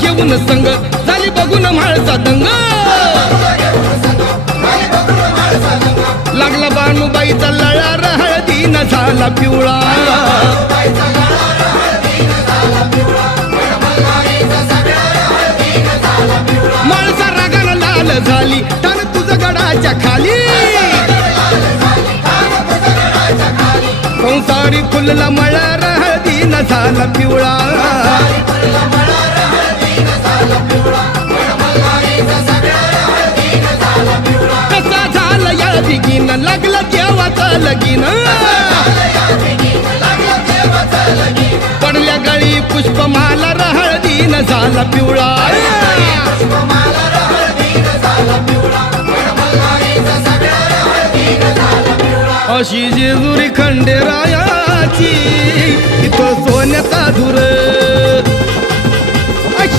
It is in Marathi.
घेऊन संग झाली बघून म्हाळसा दंग लागला बाणूबाईचा लळा हळदीनं झाला पिवळा म्हाळसा रागानं लाल झाली तान तुझं गडाच्या खाली संसारी फुलला मळा हळदीनं झाला पिवळा कसा झाला या बिगीन लागला देवाचा लगीन पडल्या गळी पुष्पमाला हळदीनं झाला पिवळा अशी जेजुरी खंडेरायाची इथं सोन्याचा धुर